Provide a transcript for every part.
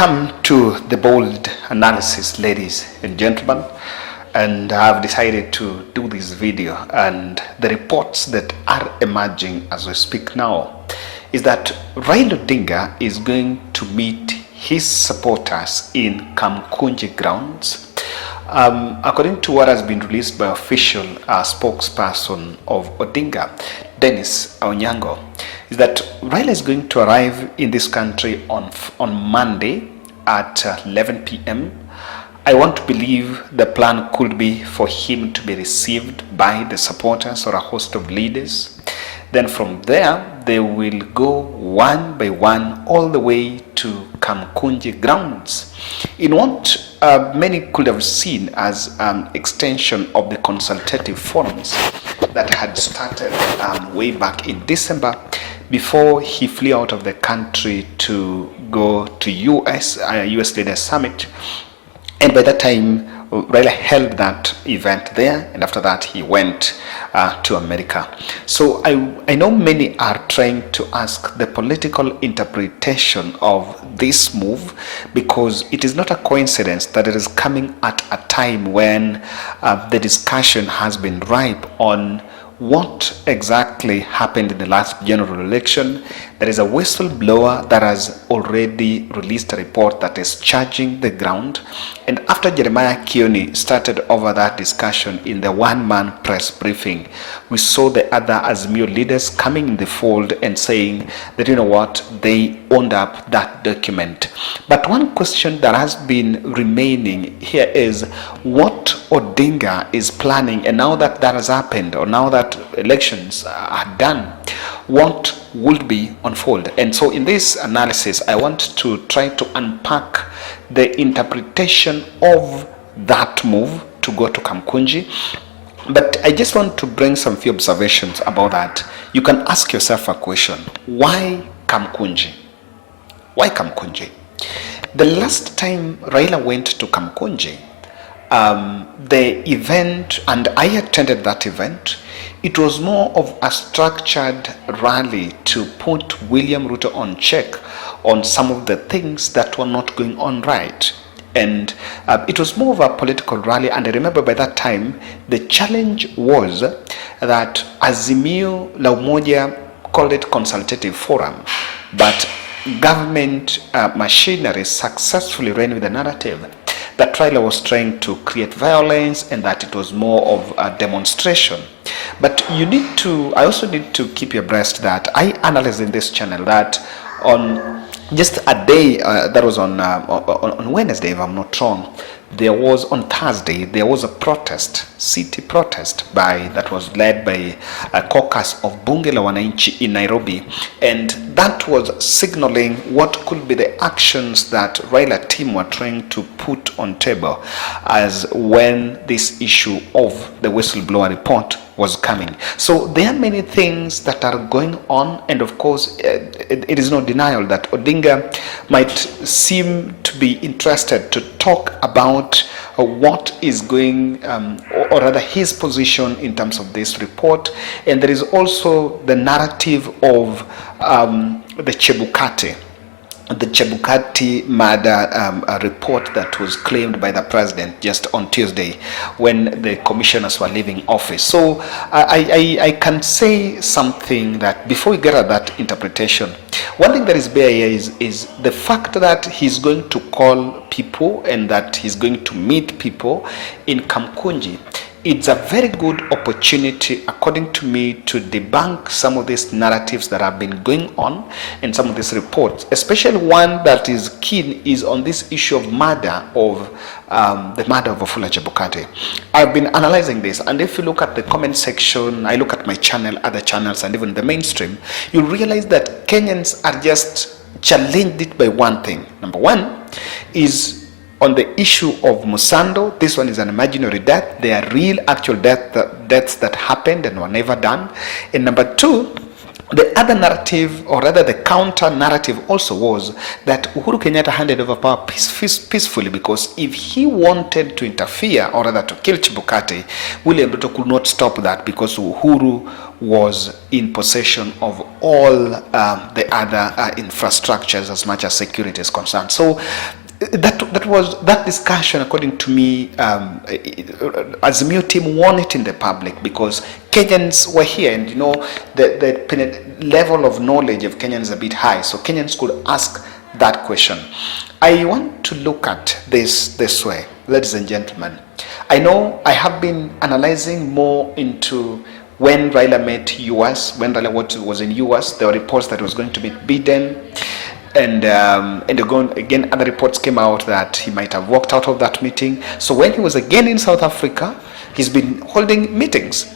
Welcome to the bold analysis, ladies and gentlemen. And I've decided to do this video, and the reports that are emerging as we speak now is that Raila Odinga is going to meet his supporters in Kamkunji grounds. According to what has been released by official spokesperson of Odinga, Dennis Onyango, is that Raila is going to arrive in this country on Monday at 11 p.m. I want to believe the plan could be for him to be received by the supporters or a host of leaders. Then from there, they will go one by one all the way to Kamkunji grounds in what many could have seen as extension of the consultative forums that had started way back in December before he flew out of the country to go to US Leaders Summit. And by that time, Raila held that event there, and after that he went to America. So I know many are trying to ask the political interpretation of this move, because it is not a coincidence that it is coming at a time when the discussion has been ripe on what exactly happened in the last general election. There is a whistleblower that has already released a report that is charging the ground. And after Jeremiah Kioni started over that discussion in the one-man press briefing, we saw the other Azimio leaders coming in the fold and saying that, you know what, they owned up that document. But one question that has been remaining here is what Odinga is planning, and now that that has happened, or now that elections are done, what would be unfold. And so in this analysis, I want to try to unpack the interpretation of that move to go to Kamkunji. But I just want to bring some few observations about that. You can ask yourself a question: why Kamkunji? Why Kamkunji? The last time Raila went to Kamkunji, the event, and I attended that event, it was more of a structured rally to put William Ruto on check on some of the things that were not going on right. And it was more of a political rally. And I remember by that time, the challenge was that Azimio La Umoja called it consultative forum, but government machinery successfully ran with the narrative that Raila was trying to create violence and that it was more of a demonstration. But I also need to keep you abreast that I analyzed in this channel that on just a day, that was on Wednesday, if I'm not wrong, on Thursday, there was a protest, city protest that was led by a caucus of Bunge la Wananchi in Nairobi, and that was signaling what could be the actions that Raila team were trying to put on table as when this issue of the whistleblower report was coming. So there are many things that are going on, and of course it is no denial that Odinga might seem to be interested to talk about what is going, or rather his position in terms of this report. And there is also the narrative of the Chebukati murder report that was claimed by the president just on Tuesday when the commissioners were leaving office. So I can say something that before we get at that interpretation, one thing that is bare here is the fact that he's going to call people and that he's going to meet people in Kamkunji. It's a very good opportunity, according to me, to debunk some of these narratives that have been going on in some of these reports, especially one that is keen is on this issue of the murder of Wafula Chebukati. I've been analyzing this, and if you look at the comment section, I look at my channel, other channels, and even the mainstream, you realize that Kenyans are just challenged it by one thing. Number one is on the issue of Musando. This one is an imaginary death. They are real, actual deaths that happened and were never done. And number two, The other narrative, or rather the counter narrative also, was that Uhuru Kenyatta handed over power peacefully, because if he wanted to interfere, or rather to kill Chebukati, William Ruto could not stop that, because Uhuru was in possession of all the other infrastructures as much as security is concerned. So that discussion, according to me, Azimio team won it in the public, because Kenyans were here, and the level of knowledge of Kenyans is a bit high, so Kenyans could ask that question. I want to look at this way, ladies and gentlemen. I know I have been analyzing more into when Raila met US, when Raila was in US, there were reports that he was going to meet Biden. And again, other reports came out that he might have walked out of that meeting. So when he was again in South Africa, he's been holding meetings.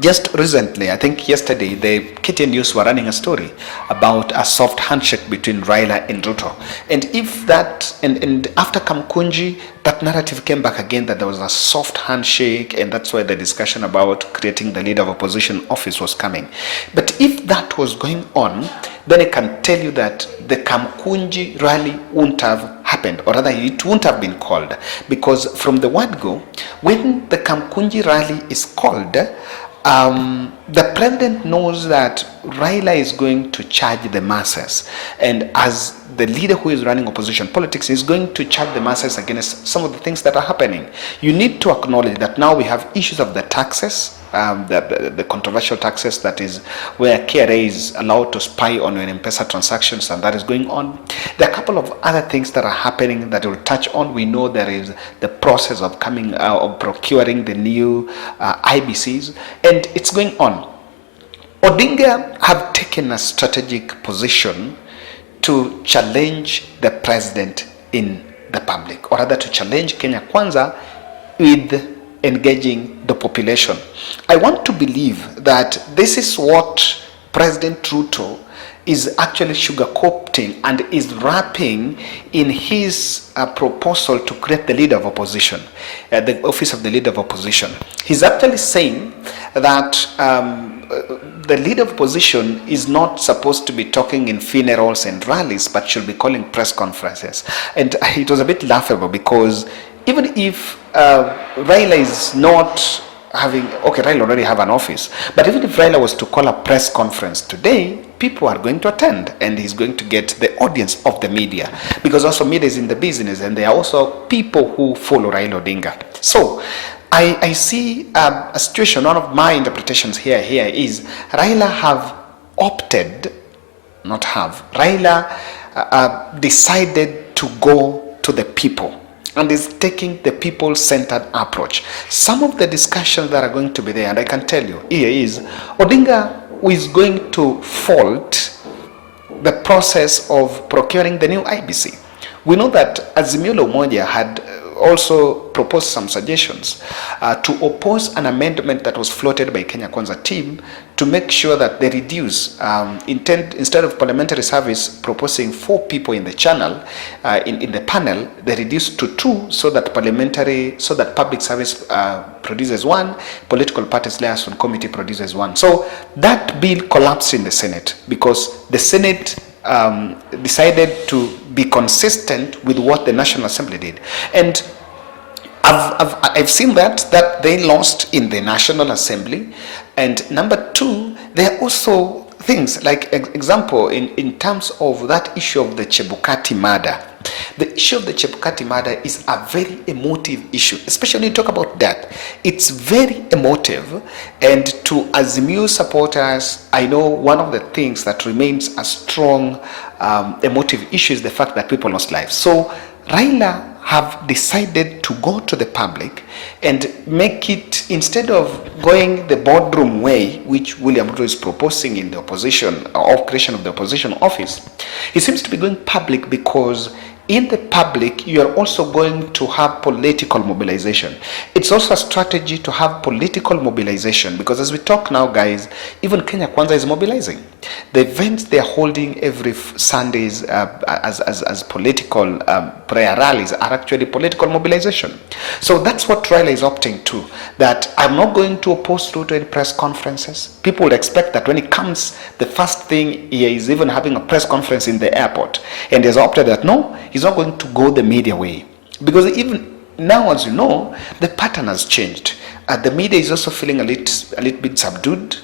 Just recently, I think yesterday, the KTN News were running a story about a soft handshake between Raila and Ruto. And if that, and after Kamkunji, that narrative came back again, that there was a soft handshake, and that's why the discussion about creating the leader of opposition office was coming. But if that was going on, then I can tell you that the Kamkunji rally wouldn't have happened, or rather it wouldn't have been called, because from the word go, when the Kamkunji rally is called, the president knows that Raila is going to charge the masses, and as the leader who is running opposition politics is going to charge the masses against some of the things that are happening. You need to acknowledge that now we have issues of the taxes, the controversial taxes, that is where KRA is allowed to spy on your M-Pesa transactions, and that is going on. There are a couple of other things that are happening that we'll touch on. We know there is the process of procuring the new IBCs, and it's going on. Odinga have taken a strategic position to challenge the president in the public, or rather to challenge Kenya Kwanza with engaging the population. I want to believe that this is what President Ruto is actually sugarcoating and is wrapping in his proposal to create the leader of opposition, the office of the leader of opposition. He's actually saying that the leader of opposition is not supposed to be talking in funerals and rallies, but should be calling press conferences. And it was a bit laughable, because even if Raila is not having, okay, Raila already have an office, but even if Raila was to call a press conference today, people are going to attend, and he's going to get the audience of the media, because also media is in the business, and there are also people who follow Raila Odinga. So I see a situation. One of my interpretations here is Raila decided to go to the people, and is taking the people-centered approach. Some of the discussions that are going to be there, and I can tell you, here is Odinga is going to fault the process of procuring the new IBC. We know that Azimio la Umoja had also proposed some suggestions to oppose an amendment that was floated by Kenya Kwanza team to make sure that they reduce, instead of parliamentary service proposing 4 people in the channel, in the panel, they reduced to 2, so that public service produces 1, political parties liaison committee produces 1. So that bill collapsed in the Senate, because the Senate decided to be consistent with what the National Assembly did. And I've seen that they lost in the National Assembly. And number 2, there are also things like, example, in terms of that issue of the Chebukati murder. The issue of the Chebukati murder is a very emotive issue, especially when you talk about that. It's very emotive, and to Azimio supporters, I know one of the things that remains a strong emotive issue is the fact that people lost lives. So Raila have decided to go to the public and make it, instead of going the boardroom way, which William Ruto is proposing in the opposition, or creation of the opposition office, he seems to be going public, because in the public, you are also going to have political mobilization. It's also a strategy to have political mobilization, because as we talk now, guys, even Kenya Kwanza is mobilizing. The events they're holding every Sundays as political prayer rallies are actually political mobilization. So that's what Raila is opting to, that I'm not going to oppose Ruto in press conferences. People would expect that when he comes, the first thing he is even having a press conference in the airport, and he has opted that no, he's not going to go the media way, because even now, as you know, the pattern has changed. The media is also feeling a little bit subdued.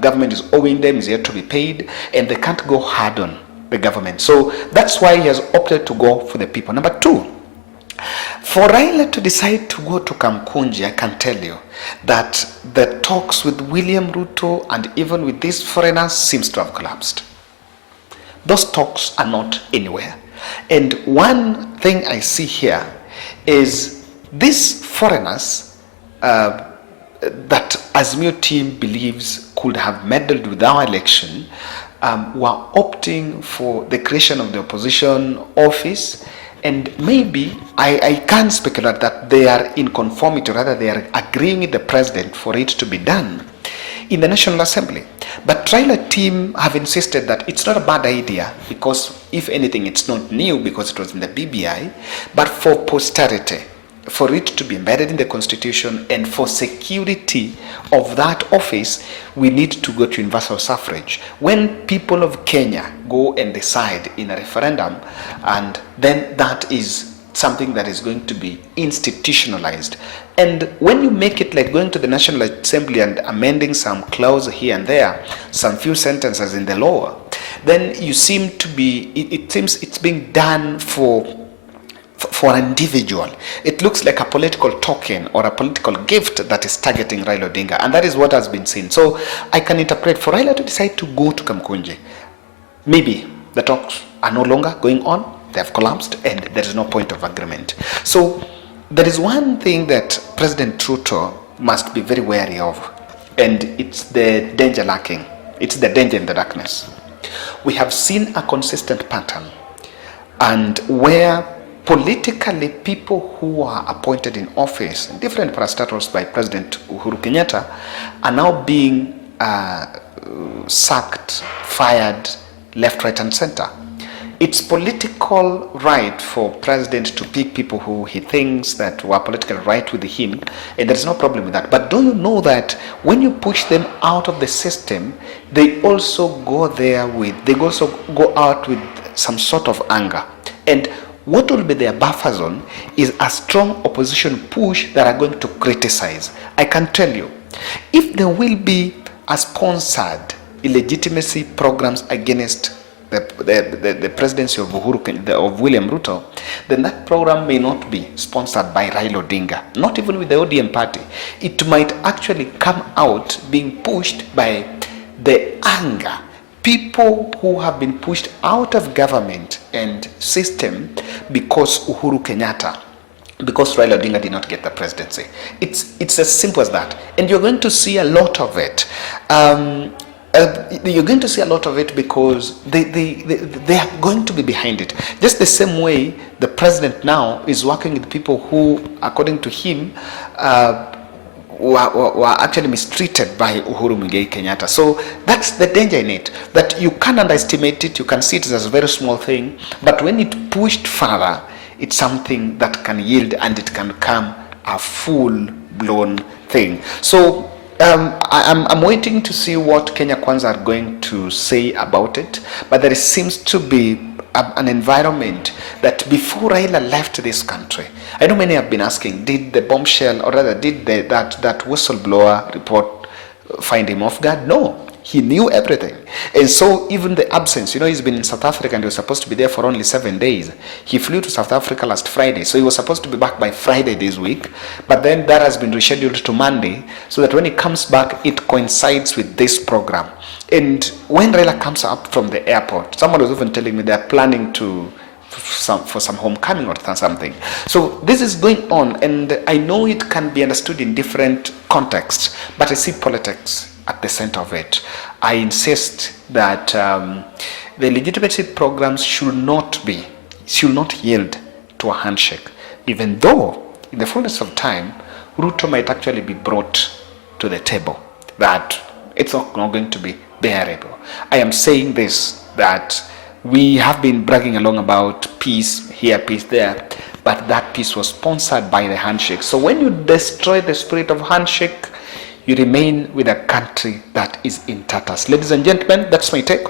Government is owing them, is yet to be paid, and they can't go hard on the government. So that's why he has opted to go for the people. Number two, for Raila to decide to go to Kamkunji, I can tell you that the talks with William Ruto and even with these foreigners seems to have collapsed. Those talks are not anywhere. And one thing I see here is these foreigners that Azimio team believes could have meddled with our election were opting for the creation of the opposition office, and maybe I can speculate that they are in conformity, rather they are agreeing with the president for it to be done in the National Assembly. But Raila team have insisted that it's not a bad idea, because if anything it's not new because it was in the BBI, but for posterity, for it to be embedded in the constitution, and for security of that office, we need to go to universal suffrage. When people of Kenya go and decide in a referendum, and then that is something that is going to be institutionalized. And when you make it like going to the National Assembly and amending some clause here and there, some few sentences in the law, then you seem to be, it seems it's being done for an individual. It looks like a political token or a political gift that is targeting Raila Odinga, and that is what has been seen. So I can interpret for Raila to decide to go to Kamkunji. Maybe the talks are no longer going on, they have collapsed, and there is no point of agreement. So there is one thing that President Ruto must be very wary of, and it's the danger lurking. It's the danger in the darkness. We have seen a consistent pattern, and where politically people who are appointed in office, different parastatals by President Uhuru Kenyatta, are now being sacked, fired, left, right, and center. It's political right for president to pick people who he thinks that were politically right with him, and there's no problem with that. But do you know that when you push them out of the system, they also go out with some sort of anger. And what will be their buffer zone is a strong opposition push that are going to criticize. I can tell you, if there will be a sponsored illegitimacy programs against the presidency of William Ruto, then that program may not be sponsored by Raila Odinga, not even with the ODM party. It might actually come out being pushed by the anger. People who have been pushed out of government and system because Uhuru Kenyatta, because Raila Odinga did not get the presidency. It's as simple as that. And you're going to see a lot of it. You're going to see a lot of it because they are going to be behind it. Just the same way the president now is working with people who, according to him, were actually mistreated by Uhuru Muigai Kenyatta. So that's the danger in it, that you can't underestimate it. You can see it as a very small thing, but when it pushed further, it's something that can yield, and it can become a full-blown thing. So I'm waiting to see what Kenya Kwanza are going to say about it, but there seems to be an environment that before Raila left this country, I know many have been asking, did the bombshell, or rather did that whistleblower report find him off guard? No, he knew everything. And so even the absence, he's been in South Africa and he was supposed to be there for only 7 days. He flew to South Africa last Friday, so he was supposed to be back by Friday this week, but then that has been rescheduled to Monday, so that when he comes back, it coincides with this program. And when Raila comes up from the airport, someone was even telling me they're planning for some homecoming or something. So this is going on, and I know it can be understood in different contexts, but I see politics at the center of it. I insist that the legitimacy programs should not be should not yield to a handshake, even though in the fullness of time, Ruto might actually be brought to the table, that it's not going to be bearable. I am saying this, that we have been bragging along about peace here, peace there, but that peace was sponsored by the handshake. So when you destroy the spirit of handshake, you remain with a country that is in tatters. Ladies and gentlemen, that's my take.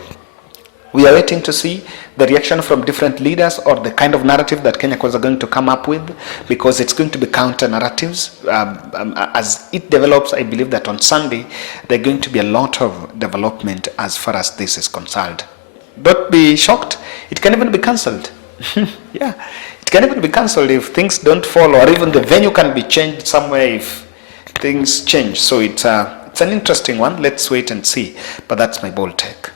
We are waiting to see the reaction from different leaders, or the kind of narrative that Kenya are going to come up with, because it's going to be counter narratives. As it develops, I believe that on Sunday, there are going to be a lot of development as far as this is concerned. Don't be shocked. It can even be cancelled. Yeah, it can even be cancelled if things don't fall, or even the venue can be changed somewhere if things change. So it's an interesting one. Let's wait and see. But that's my bold take.